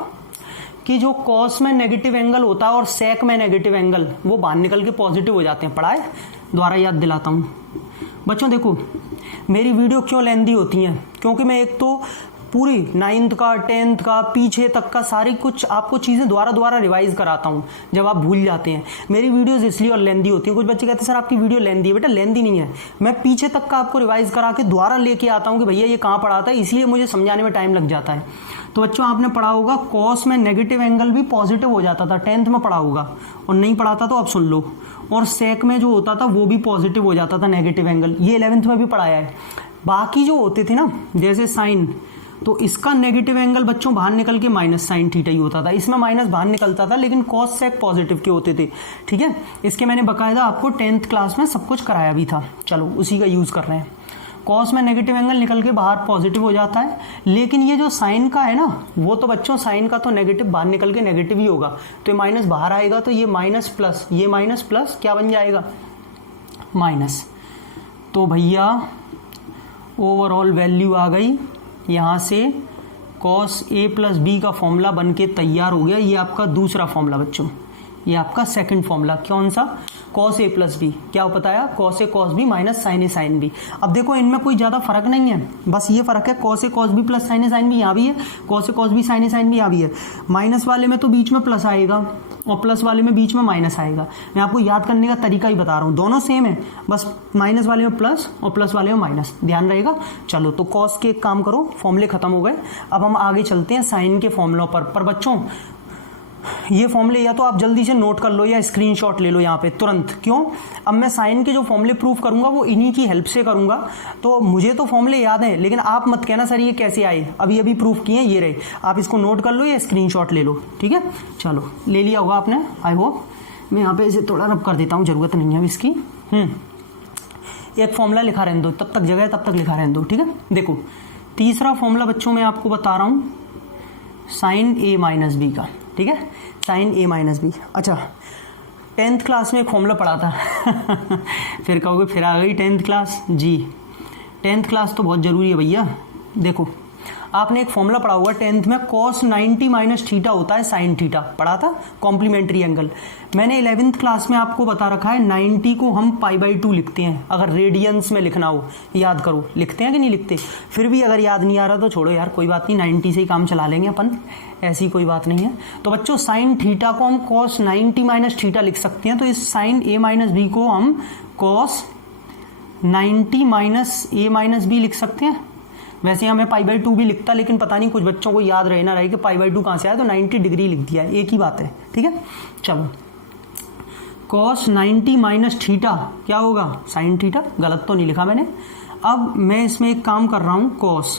कि जो कॉस में नेगेटिव एंगल होता है और सेक में नेगेटिव एंगल, वो बाहर निकल के पॉजिटिव हो जाते हैं। पढ़ा है? दोबारा याद दिलाता हूँ बच्चों। देखो मेरी वीडियो क्यों लेंदी होती हैं, क्योंकि मैं एक तो पूरी 9th का 10th का पीछे तक का सारी कुछ आपको चीज़ें दोबारा रिवाइज कराता हूँ जब आप भूल जाते हैं। मेरी वीडियोस इसलिए और लेंदी होती है। कुछ बच्चे कहते हैं सर आपकी वीडियो लेंदी है, बेटा लेंदी नहीं है, मैं पीछे तक का आपको रिवाइज करा के दोबारा लेके आता हूँ कि भैया ये कहाँ पढ़ा था, इसलिए मुझे समझाने में टाइम लग जाता है। तो बच्चों आपने पढ़ा होगा कॉस में नेगेटिव एंगल भी पॉजिटिव हो जाता था, 10th में पढ़ा होगा, और नहीं पढ़ा था तो आप सुन लो। और सेक में जो होता था वो भी पॉजिटिव हो जाता था नेगेटिव एंगल, ये 11th में भी पढ़ाया है। बाकी जो होते थे ना, जैसे साइन, तो इसका नेगेटिव एंगल बच्चों बाहर निकल के माइनस साइन थीटा ही होता था, इसमें माइनस बाहर निकलता था, लेकिन कॉस सेक पॉजिटिव के होते थे, ठीक है। इसके मैंने बकायदा आपको 10th क्लास में सब कुछ कराया भी था। चलो उसी का यूज कर रहे हैं। कॉस में नेगेटिव एंगल निकल के बाहर पॉजिटिव हो जाता है, लेकिन ये जो साइन का है ना, वो तो बच्चों साइन का तो नेगेटिव बाहर निकल के नेगेटिव ही होगा, तो ये माइनस बाहर आएगा, तो ये माइनस प्लस, ये माइनस प्लस क्या बन जाएगा, माइनस। तो भैया ओवरऑल वैल्यू आ गई, यहाँ से कॉस ए प्लस बी का फॉर्मूला बन के तैयार हो गया। ये आपका दूसरा फॉर्मूला बच्चों, ये आपका सेकंड फॉर्मूला। कौन सा, कॉस ए प्लस बी, क्या बताया, cos A cos B minus sine A sine B. अब देखो इनमें कोई ज़्यादा फर्क नहीं है, बस ये फर्क है cos A cos B plus sine A sine B यहाँ भी है, cos A cos B sine A sine B यहाँ भी है। माइनस वाले में तो बीच में प्लस आएगा और प्लस वाले में बीच में माइनस आएगा। मैं आपको याद करने का तरीका ही बता रहा हूँ, दोनों सेम है, बस माइनस वाले में प्लस और प्लस वाले में माइनस, ध्यान रहेगा। चलो तो कॉस के एक काम करो, फॉर्मूले खत्म हो गए, अब हम आगे चलते हैं साइन के फॉर्मूलों पर बच्चों ये फॉर्मूले या तो आप जल्दी से नोट कर लो या स्क्रीनशॉट ले लो यहाँ पे तुरंत। क्यों? अब मैं साइन के जो फॉर्मूले प्रूफ करूंगा वो इन्हीं की हेल्प से करूंगा, तो मुझे तो फॉर्मूले याद हैं, लेकिन आप मत कहना सर ये कैसे आए, अभी अभी प्रूफ किए ये रहे। आप इसको नोट कर लो या स्क्रीनशॉट ले लो, ठीक है। चलो ले लिया होगा आपने, आई होप। मैं यहाँ पे इसे थोड़ा रब कर देता हूँ, जरूरत नहीं है इसकी। एक फॉर्मूला लिखा रहने दो, तब तक जगह है तब तक लिखा रहने दो, ठीक है। देखो तीसरा फॉर्मूला बच्चों मैं आपको बता रहा हूँ साइन ए माइनस बी का, ठीक है, साइन ए माइनस बी। अच्छा 10th क्लास में एक फॉर्मूला पढ़ा था फिर कहोगे फिर आ गई 10th क्लास। जी 10th क्लास तो बहुत ज़रूरी है भैया। देखो आपने एक फॉर्मूला पढ़ा हुआ 10th में, cos 90 माइनस थीटा होता है साइन थीटा, पढ़ा था, कॉम्प्लीमेंट्री एंगल। मैंने 11th क्लास में आपको बता रखा है 90 को हम π/2 लिखते हैं, अगर रेडियंस में लिखना हो, याद करो, लिखते हैं कि नहीं लिखते। फिर भी अगर याद नहीं आ रहा तो छोड़ो यार, कोई बात नहीं, 90 से ही काम चला लेंगे अपन, ऐसी कोई बात नहीं है। तो बच्चों साइन थीटा को हम cos 90 माइनस थीटा लिख सकते हैं, तो इस साइन a माइनस बी को हम cos 90 minus a minus B लिख सकते हैं। वैसे हमें π/2 भी लिखता, लेकिन पता नहीं कुछ बच्चों को याद रहे ना रहे कि π/2 कहाँ से आया, तो 90 डिग्री लिख दिया है, एक ही बात है, ठीक है। चलो cos 90 माइनस थीटा क्या होगा, साइन थीटा, गलत तो नहीं लिखा मैंने। अब मैं इसमें एक काम कर रहा हूँ, cos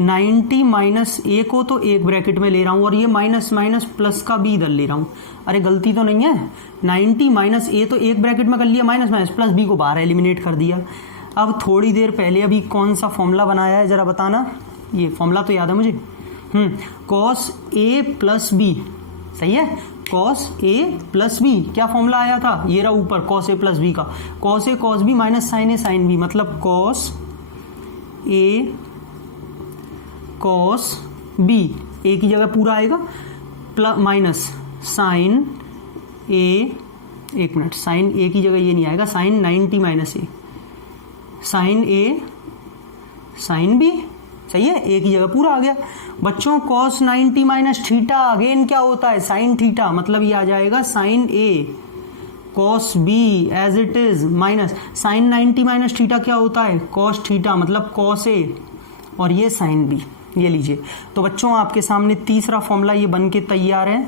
90 माइनस ए को तो एक ब्रैकेट में ले रहा हूँ, और ये माइनस माइनस प्लस का भी इधर ले रहा हूँ। अरे गलती तो नहीं है, 90 माइनस ए तो एक ब्रैकेट में कर लिया, माइनस माइनस प्लस बी को बाहर एलिमिनेट कर दिया। अब थोड़ी देर पहले अभी कौन सा फॉर्मूला बनाया है जरा बताना, ये फॉर्मूला तो याद है मुझे, cos a प्लस बी, सही है, cos a प्लस बी, क्या फॉर्मूला आया था, ये रहा ऊपर, cos a प्लस बी का, cos a cos b minus sine a sine b, मतलब cos a cos b, a की जगह पूरा आएगा, प्लस माइनस साइन a, एक मिनट, साइन a की जगह ये नहीं आएगा, sine 90 minus a, sine A sine B, सही है, ए की जगह पूरा आ गया। बच्चों cos 90 माइनस थीटा अगेन क्या होता है, साइन थीटा, मतलब ये आ जाएगा sine A cos B as it is, minus sine 90 minus theta क्या होता है, cos थीटा, मतलब cos ए, और ये साइन बी, ये लीजिए। तो बच्चों आपके सामने तीसरा फॉर्मूला ये बन के तैयार है,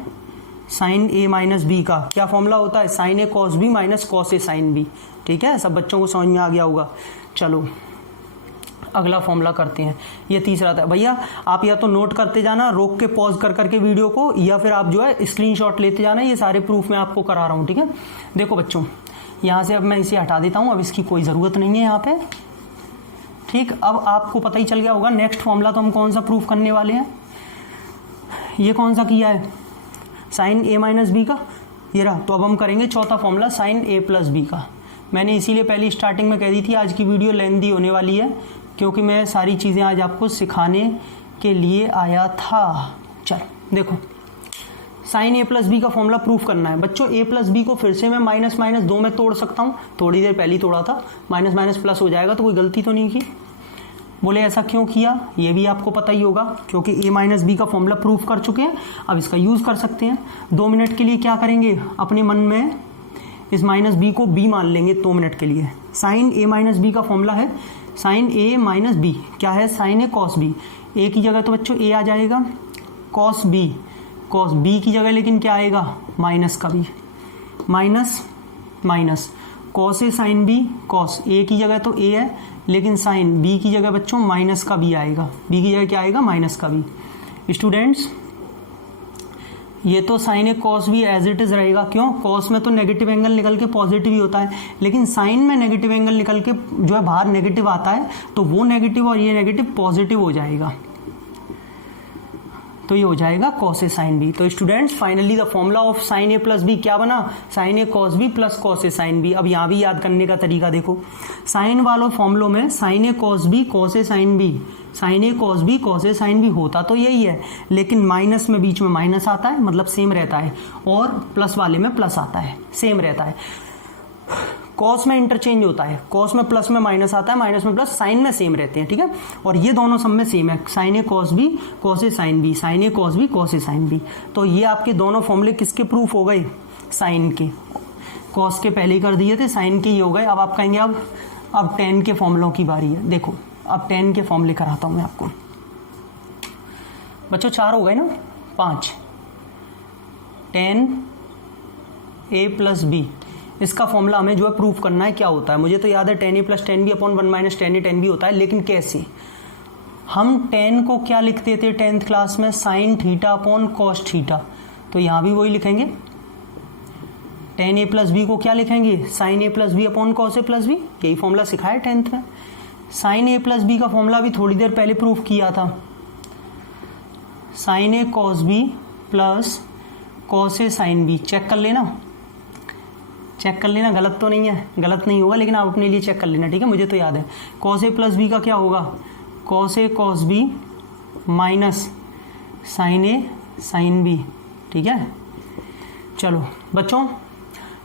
साइन ए माइनस बी का क्या फॉर्मूला होता है, sign A cos B minus cos A sine B, ठीक है, सब बच्चों को समझ में आ गया होगा। चलो अगला फॉर्मूला करते हैं, ये तीसरा था भैया। आप या तो नोट करते जाना, रोक के पॉज कर करके वीडियो को, या फिर आप जो है स्क्रीनशॉट लेते जाना, ये सारे प्रूफ मैं आपको करा रहा हूँ, ठीक है। देखो बच्चों यहाँ से अब मैं इसे हटा देता हूँ, अब इसकी कोई ज़रूरत नहीं है यहाँ पे, ठीक। अब आपको पता ही चल गया होगा नेक्स्ट फॉर्मूला तो हम कौन सा प्रूफ करने वाले हैं, ये कौन सा किया है, साइन ए माइनस बी का, ये रहा। तो अब हम करेंगे चौथा formula sine A plus B का। मैंने इसीलिए पहली स्टार्टिंग में कह दी थी आज की वीडियो लेंथी होने वाली है, क्योंकि मैं सारी चीज़ें आज आपको सिखाने के लिए आया था। चलो देखो, साइन ए प्लस बी का फॉर्मूला प्रूफ करना है बच्चों। ए प्लस बी को फिर से मैं माइनस माइनस 2 में तोड़ सकता हूँ, थोड़ी देर पहले ही तोड़ा था, माइनस माइनस प्लस हो जाएगा, तो कोई गलती तो नहीं की। बोले ऐसा क्यों किया, ये भी आपको पता ही होगा, क्योंकि ए माइनस बी का फॉर्मूला प्रूफ कर चुके हैं, अब इसका यूज़ कर सकते हैं। 2 मिनट के लिए क्या करेंगे, अपने मन में इस माइनस बी को बी मान लेंगे 2 मिनट के लिए। साइन ए माइनस बी का फॉर्मूला है साइन ए माइनस बी, क्या है, साइन ए कॉस बी। ए की जगह तो बच्चों ए आ जाएगा, कॉस बी की जगह लेकिन क्या आएगा, माइनस का B, minus minus cos A sine B, cos ए की जगह तो ए है, लेकिन साइन बी की जगह बच्चों माइनस का बी आएगा, बी की जगह क्या आएगा, माइनस का बी। स्टूडेंट्स ये तो sine A cos B as it is रहेगा, क्यों, कॉस में तो नेगेटिव एंगल निकल के पॉजिटिव ही होता है, लेकिन साइन में नेगेटिव एंगल निकल के जो है बाहर नेगेटिव आता है, तो वो नेगेटिव और ये नेगेटिव पॉजिटिव हो जाएगा, तो ये हो जाएगा cos ए साइन बी। तो students finally the formula of sine A plus B क्या बना, sine A cos B plus cos A sine B. अब यहाँ भी याद करने का तरीका देखो, साइन वालों फॉर्मूलों में sign A cos B cos A sine B, sine A cos B cos A sine B होता तो यही है, लेकिन माइनस में बीच में माइनस आता है, मतलब सेम रहता है, और प्लस वाले में प्लस आता है, सेम रहता है। कॉस में इंटरचेंज होता है, कॉस में प्लस में माइनस आता है, माइनस में प्लस, साइन में सेम रहते हैं, ठीक है। और ये दोनों सब में सेम है, sign A cos B cos A sine B, sine A cos B cos A sine B. तो ये आपके दोनों फॉर्मूले किसके प्रूफ हो गए, साइन के। कॉस के पहले ही कर दिए थे, साइन के ही हो गए। अब आप कहेंगे अब tan के फॉर्मूलों की बारी है। देखो अब tan के फॉर्मूले कराता हूं मैं आपको। बच्चों 4 हो गए ना, 5 टेन ए प्लस बी, इसका फॉर्मूला हमें जो है प्रूफ करना है क्या होता है। मुझे तो याद है tan A plus tan B upon one minus tan A tan B होता है, लेकिन कैसे? हम टेन को क्या लिखते थे टेंथ क्लास में? Sine theta upon cos theta. तो यहाँ भी वही लिखेंगे, टेन ए प्लस बी को क्या लिखेंगे? Sign A plus B upon cos A plus B. यही फॉर्मूला सिखाया टेंथ में। साइन ए प्लस बी का फॉर्मूला भी थोड़ी देर पहले प्रूफ किया था, sign A cos B plus cos A sine B. Check कर लेना, चेक कर लेना, गलत तो नहीं है, गलत नहीं होगा, लेकिन आप अपने लिए चेक कर लेना, ठीक है? मुझे तो याद है कॉस ए प्लस बी का क्या होगा? Cos A cos B minus sine A sine B, ठीक है? चलो बच्चों,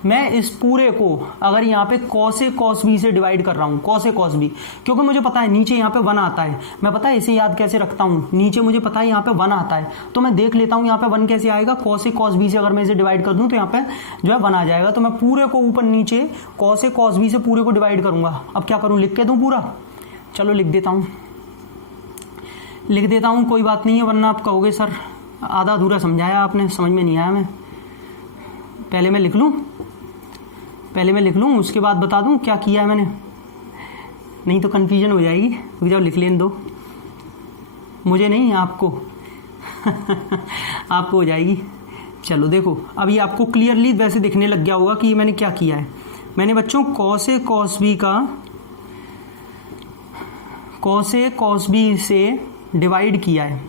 मैं इस पूरे को अगर यहाँ पे कॉस ए कॉस बी से डिवाइड कर रहा हूँ, कॉस ए कॉस बी, क्योंकि मुझे पता है नीचे यहाँ पे वन आता है। मैं पता है इसे याद कैसे रखता हूँ? नीचे मुझे पता है यहाँ पे वन आता है, तो मैं देख लेता हूँ यहाँ पे वन कैसे आएगा। कॉस ए कॉस बी से अगर मैं इसे डिवाइड कर दूँ तो यहाँ पे जो है वन आ जाएगा। तो मैं पूरे को ऊपर नीचे कॉस ए कॉस बी से पूरे को डिवाइड करूँगा। अब क्या करूँ, लिख के दूँ पूरा? चलो लिख देता हूँ, लिख देता हूँ, कोई बात नहीं है, वरना आप कहोगे सर आधा अधूरा समझाया आपने, समझ में नहीं आया। मैं पहले मैं लिख लूँ, पहले मैं लिख लूँ, उसके बाद बता दूँ क्या किया है मैंने, नहीं तो कन्फ्यूजन हो जाएगी। रुक जाओ, लिख लेने दो, मुझे नहीं आपको आपको हो जाएगी। चलो देखो, अभी आपको क्लियरली वैसे दिखने लग गया होगा कि ये मैंने क्या किया है। मैंने बच्चों कॉस ए कॉस बी का कॉस ए कॉस बी से डिवाइड किया है,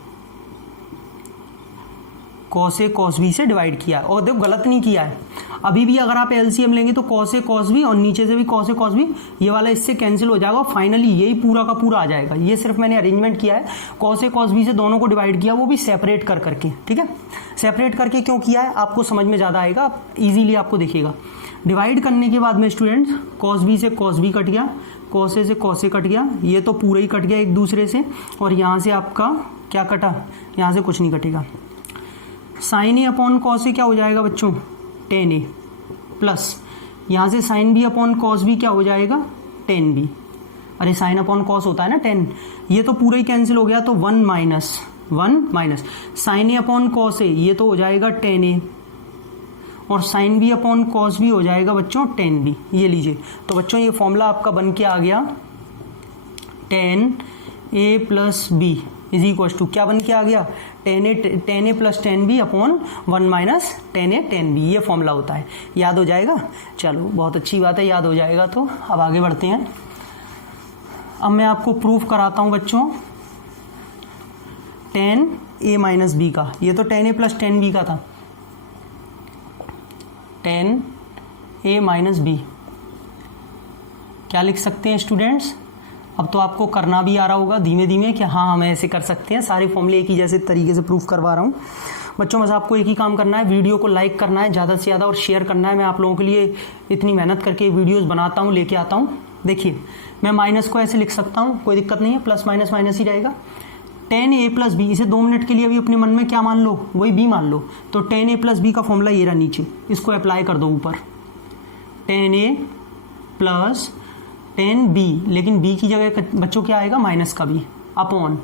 कॉस ए कॉस बी से डिवाइड किया है। और देखो गलत नहीं किया है, अभी भी अगर आप एलसीएम लेंगे तो कॉस ए कॉस बी और नीचे से भी कॉस ए कॉस बी, ये वाला इससे कैंसिल हो जाएगा, फाइनली यही पूरा का पूरा आ जाएगा। ये सिर्फ मैंने अरेंजमेंट किया है, कॉस ए कॉस बी से दोनों को डिवाइड किया, वो भी सेपरेट कर करके, ठीक है? सेपरेट करके क्यों किया है आपको समझ में ज़्यादा आएगा, ईजिली आपको दिखेगा। डिवाइड करने के बाद में स्टूडेंट्स कॉस बी से कॉस बी कट गया, कॉस ए से कॉस ए कट गया, ये तो पूरा ही कट गया एक दूसरे से, और यहाँ से आपका क्या कटा? यहाँ से कुछ नहीं कटेगा। Sine A upon cos A क्या हो जाएगा बच्चों? टेन ए, प्लस यहाँ से sine B upon cos B क्या हो जाएगा? Tan B. अरे साइन अपॉन कॉस होता है ना 10, ये तो पूरा ही कैंसिल हो गया, तो one minus sine A upon cos A, ये तो हो जाएगा 10a, और sine B upon cos B हो जाएगा बच्चों 10b। ये लीजिए, तो बच्चों ये फॉर्मूला आपका बन के आ गया 10a plus B is equal to क्या बन के आ गया? 10a plus 10b upon 1 minus 10a 10b। ये फॉर्मूला होता है, याद हो जाएगा? चलो बहुत अच्छी बात है, याद हो जाएगा। तो अब आगे बढ़ते हैं। अब मैं आपको प्रूफ कराता हूँ बच्चों 10a माइनस बी का। ये तो 10a प्लस 10b का था, 10a माइनस बी क्या लिख सकते हैं स्टूडेंट्स? अब तो आपको करना भी आ रहा होगा धीमे धीमे कि हाँ हम ऐसे कर सकते हैं। सारे फॉर्मूले एक ही जैसे तरीके से प्रूफ करवा रहा हूँ बच्चों। बस आपको एक ही काम करना है, वीडियो को लाइक करना है ज़्यादा से ज़्यादा और शेयर करना है। मैं आप लोगों के लिए इतनी मेहनत करके वीडियोस बनाता हूँ, लेके आता हूँ। देखिए मैं माइनस को ऐसे लिख सकता हूँ, कोई दिक्कत नहीं है, प्लस माइनस माइनस ही रहेगा। 10a प्लस बी, इसे 2 मिनट के लिए अभी अपने मन में क्या मान लो? वही b मान लो। तो 10a प्लस बी का फॉर्मूला ये रहा नीचे, इसको अप्लाई कर दो ऊपर। 10a प्लस 10b, लेकिन b की जगह बच्चों क्या आएगा? माइनस का b अपॉन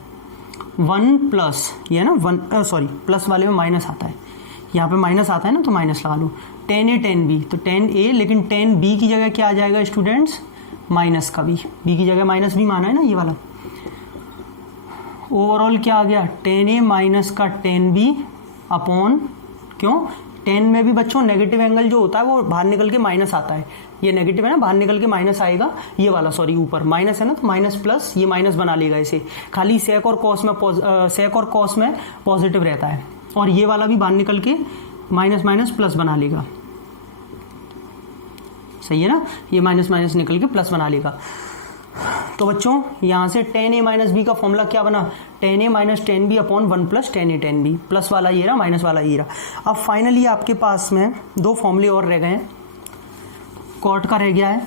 1 प्लस, ये ना 1 सॉरी प्लस वाले में माइनस आता है, यहाँ पे माइनस आता है ना तो माइनस लगा लो। 10a 10b, तो 10a लेकिन 10b की जगह क्या आ जाएगा स्टूडेंट्स? माइनस का b की जगह माइनस b माना है ना ये वाला। ओवरऑल क्या आ गया? 10a माइनस का 10b अपॉन, क्यों 10 में भी बच्चों नेगेटिव एंगल जो होता है वो बाहर निकल के माइनस आता है। ये नेगेटिव है ना, बाहर निकल के माइनस आएगा, ये वाला सॉरी ऊपर माइनस है ना तो माइनस प्लस, ये माइनस बना लेगा इसे। खाली सेक और कॉस में पॉजिटिव रहता है, और ये वाला भी बाहर निकल के माइनस माइनस प्लस बना लेगा। सही है ना, ये माइनस माइनस निकल के प्लस बना लेगा। तो बच्चों यहाँ से 10a माइनस बी का फॉर्मूला क्या बना? 10a minus 10b upon 1 plus 10a 10b। Plus वाला ये रहा, माइनस वाला ये रहा। अब फाइनली आपके पास में 2 फॉर्मूले और रह गए हैं। कॉट का रह गया है,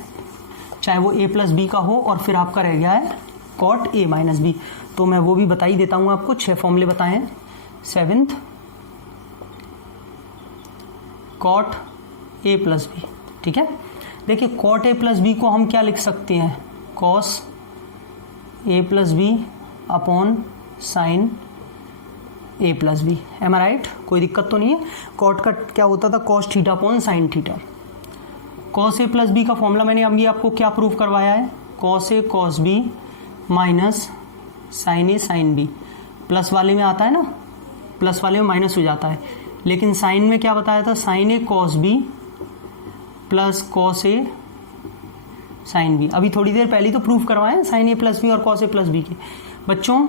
चाहे वो a प्लस बी का हो, और फिर आपका रह गया है कॉट a माइनस बी। तो मैं वो भी बता ही देता हूँ आपको, 6 फॉर्मूले बताए हैं। 7th cot a plus B, ठीक है। देखिए कॉट a प्लस बी को हम क्या लिख सकते हैं? Cos a plus B upon sine A plus B. Am I right? कोई दिक्कत तो नहीं है। कॉट का क्या होता था? Cos theta upon sine theta. Cos A plus B का फॉर्मूला मैंने अभी आपको क्या प्रूव करवाया है? Cos A cos B minus sine A sine B. Plus वाले में आता है ना, प्लस वाले में माइनस हो जाता है, लेकिन साइन में क्या बताया था? Sign A cos B plus cos A sine B. अभी थोड़ी देर पहले तो प्रूफ करवाए साइन ए प्लस बी और कॉस ए प्लस बी के। बच्चों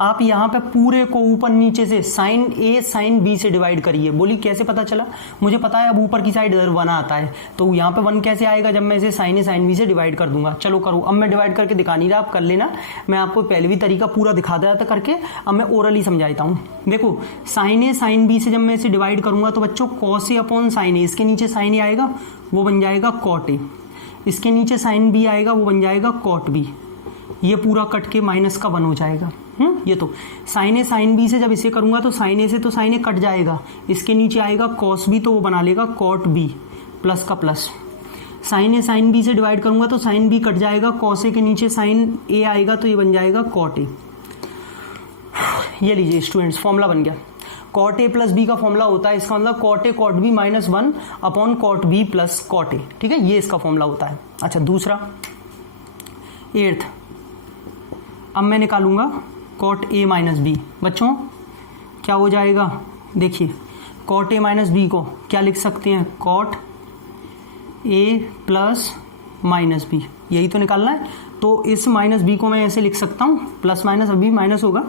आप यहाँ पे पूरे को ऊपर नीचे से साइन ए साइन बी से डिवाइड करिए। बोली कैसे पता चला? मुझे पता है अब ऊपर की साइड इधर 1 आता है, तो यहाँ पे 1 कैसे आएगा? जब मैं इसे साइन ए साइन बी से डिवाइड कर दूंगा। चलो करो। अब मैं डिवाइड करके दिखा नहीं रहा, आप कर लेना। मैं आपको पहले भी तरीका पूरा दिखा दिया था करके, अब मैं ओरली समझाता हूँ। देखो साइन ए साइन बी से जब मैं इसे डिवाइड करूंगा तो बच्चों कॉस ए अपॉन साइन ए, इसके नीचे साइन ए आएगा वो बन जाएगा कॉट ए, इसके नीचे साइन बी आएगा वो बन जाएगा कॉट बी। ये पूरा कट के माइनस का 1 हो जाएगा। ये तो साइन ए साइन बी से जब इसे करूंगा तो साइन ए से तो साइन ए कट जाएगा, इसके नीचे आएगा कॉस बी तो वो बना लेगा कॉट बी प्लस का plus. Sine A sine B से डिवाइड करूंगा तो साइन बी कट जाएगा, कॉस ए के नीचे साइन ए आएगा तो ये बन जाएगा कॉट ए। ये लीजिए स्टूडेंट्स, फॉर्मूला बन गया। कॉट ए प्लस बी का फॉर्मूला होता है, इसका मतलब cot A cot B minus 1 upon cot B plus cot A. ठीक है, ये इसका फॉर्मूला होता है। अच्छा दूसरा 8th, अब मैं निकालूंगा कॉट ए माइनस बी। बच्चों क्या हो जाएगा? देखिए कॉट ए माइनस बी को क्या लिख सकते हैं? Cot A plus minus B, यही तो निकालना है। तो इस माइनस बी को मैं ऐसे लिख सकता हूँ, प्लस माइनस अभी माइनस होगा।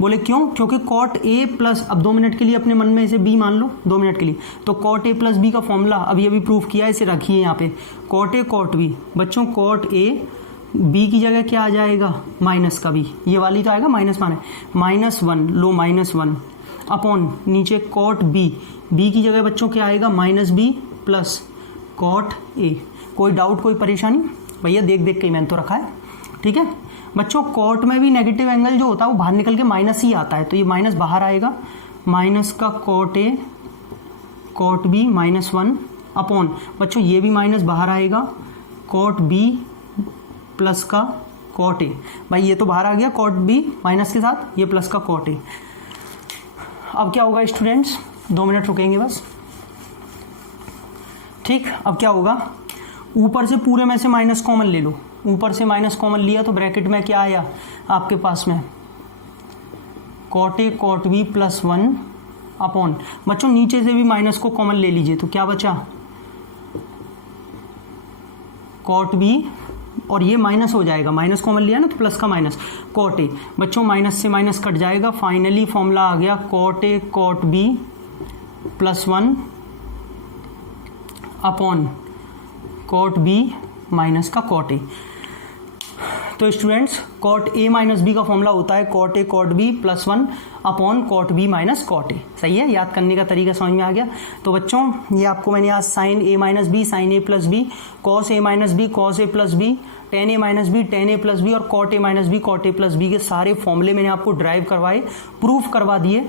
बोले क्यों? क्योंकि कॉट ए प्लस, अब 2 मिनट के लिए अपने मन में इसे बी मान लो, 2 मिनट के लिए। तो कॉट ए प्लस बी का फॉर्मूला अभी प्रूफ किया है, इसे रखिए यहाँ पे। Cot A cot B. बच्चों कॉट ए बी की जगह क्या आ जाएगा? माइनस का बी, ये वाली तो आएगा माइनस -1 लो -1 अपॉन नीचे कॉट बी, बी की जगह बच्चों क्या आएगा? Minus B plus cot A. कोई डाउट कोई परेशानी? भैया देख देख के मैंने तो रखा है। ठीक है बच्चों, कॉट में भी नेगेटिव एंगल जो होता है वो बाहर निकल के माइनस ही आता है, तो ये माइनस बाहर आएगा, माइनस का cot A cot B -1 upon बच्चों ये भी माइनस बाहर आएगा, कॉट बी प्लस का कॉट ए। भाई ये तो बाहर आ गया कॉट बी माइनस के साथ, ये प्लस का कॉट ए। अब क्या होगा स्टूडेंट्स? 2 मिनट रुकेंगे बस। ठीक, अब क्या होगा? ऊपर से पूरे में से माइनस कॉमन ले लो। ऊपर से माइनस कॉमन लिया तो ब्रैकेट में क्या आया आपके पास में? Cot A cot B plus 1 upon बच्चों नीचे से भी माइनस को कॉमन ले लीजिए तो क्या बचा? कॉट बी, और ये माइनस हो जाएगा, माइनस कॉमन लिया ना तो प्लस का माइनस, कॉट ए। बच्चों माइनस से माइनस कट जाएगा, फाइनली फॉर्मूला आ गया cot A cot B plus 1 upon cot B minus का कॉट ए। तो students cot A minus B का फॉर्मूला होता है cot A cot B plus 1 upon cot B minus cot A. सही है, याद करने का तरीका समझ में आ गया। तो बच्चों ये आपको मैंने आज sine A minus B sine A plus B, cos A minus B cos A plus B, tan A minus B tan A plus B और cot A minus B cot A plus B के सारे फॉर्मूले मैंने आपको ड्राइव करवाए, प्रूफ करवा दिए।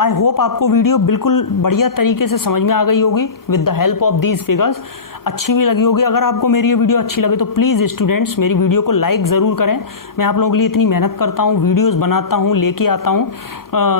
आई होप आपको वीडियो बिल्कुल बढ़िया तरीके से समझ में आ गई होगी with the help of these figures, अच्छी भी लगी होगी। अगर आपको मेरी ये वीडियो अच्छी लगे तो प्लीज़ स्टूडेंट्स मेरी वीडियो को लाइक ज़रूर करें। मैं आप लोगों के लिए इतनी मेहनत करता हूँ, वीडियोस बनाता हूँ, लेके आता हूँ,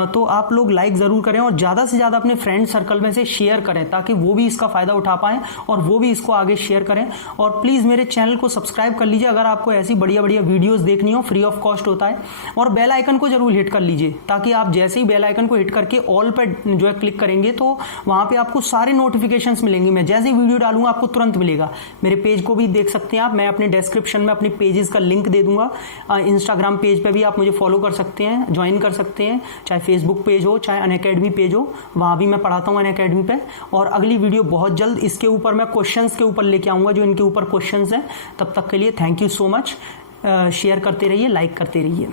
तो आप लोग लाइक ज़रूर करें और ज़्यादा से ज़्यादा अपने फ्रेंड सर्कल में से शेयर करें ताकि वो भी इसका फ़ायदा उठा पाएँ और वो भी इसको आगे शेयर करें। और प्लीज़ मेरे चैनल को सब्सक्राइब कर लीजिए अगर आपको ऐसी बढ़िया बढ़िया वीडियोज़ देखनी हो, फ्री ऑफ कॉस्ट होता है। और बेल आइकन को जरूर हिट कर लीजिए ताकि आप जैसे ही बेल आइकन को हिट करके ऑल पर जो है क्लिक करेंगे तो वहाँ पर आपको सारे नोटिफिकेशंस मिलेंगे। मैं जैसे ही वीडियो डालूंगा आपको तुरंत मिलेगा। मेरे पेज को भी देख सकते हैं आप, मैं अपने डिस्क्रिप्शन में अपने पेजेस का लिंक दे दूंगा। इंस्टाग्राम पेज पे भी आप मुझे फॉलो कर सकते हैं, ज्वाइन कर सकते हैं, चाहे फेसबुक पेज हो चाहे अनअकैडमी पेज हो, वहाँ भी मैं पढ़ाता हूँ अनअकैडमी पे। और अगली वीडियो बहुत जल्द इसके ऊपर मैं क्वेश्चंस के ऊपर लेके आऊँगा जो इनके ऊपर क्वेश्चंस हैं। तब तक के लिए thank you so much. Share करते रहिए, लाइक करते रहिए।